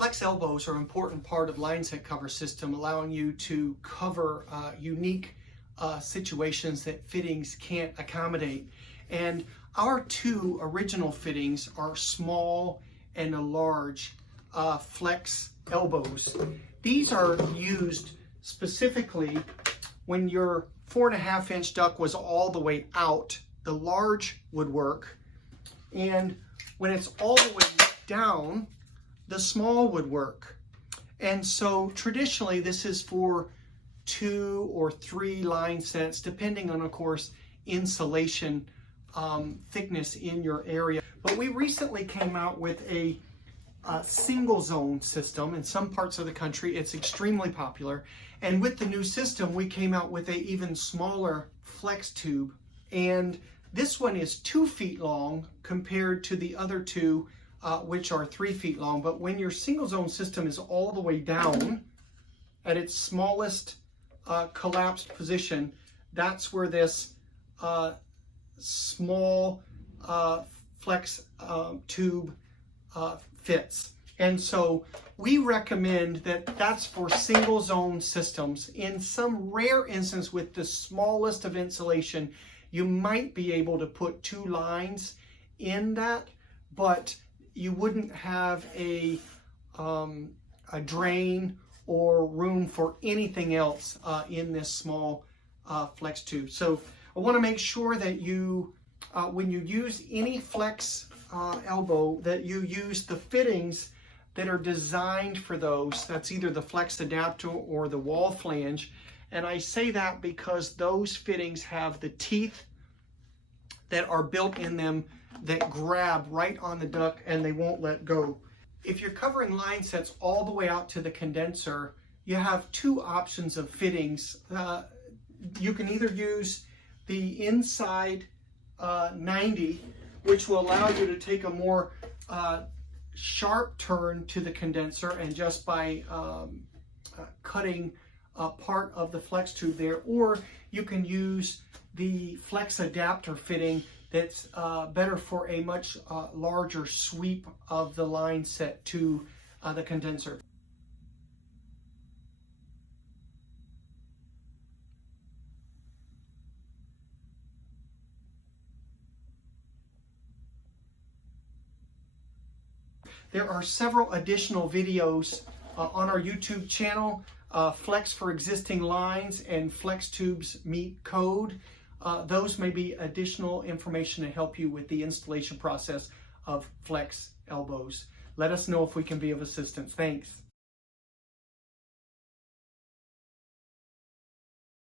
Flex elbows are an important part of line set cover system, allowing you to cover unique situations that fittings can't accommodate. And our two original fittings are small and a large flex elbows. These are used specifically when your 4.5 inch duct was all the way out. The large would work, and when it's all the way down, the small would work. And so traditionally this is for 2 or 3 line sets, depending on, of course, insulation thickness in your area. But we recently came out with a single zone system. In some parts of the country it's extremely popular, and with the new system we came out with a even smaller flex tube, and this one is 2 feet long compared to the other two which are 3 feet long. But when your single zone system is all the way down at its smallest collapsed position, that's where this small flex tube fits. And so we recommend that that's for single zone systems. In some rare instance with the smallest of insulation, you might be able to put 2 lines in that, but you wouldn't have a drain or room for anything else in this small flex tube. So I want to make sure that you, when you use any flex elbow, that you use the fittings that are designed for those. That's either the flex adapter or the wall flange. And I say that because those fittings have the teeth that are built in them that grab right on the duct and they won't let go. If you're covering line sets all the way out to the condenser, you have 2 options of fittings. You can either use the inside 90, which will allow you to take a more sharp turn to the condenser, and just by cutting part of the flex tube there, or you can use the flex adapter fitting that's better for a much larger sweep of the line set to the condenser. There are several additional videos on our YouTube channel, Flex for Existing Lines and Flex Tubes Meet Code. Those may be additional information to help you with the installation process of flex elbows. Let us know if we can be of assistance. Thanks.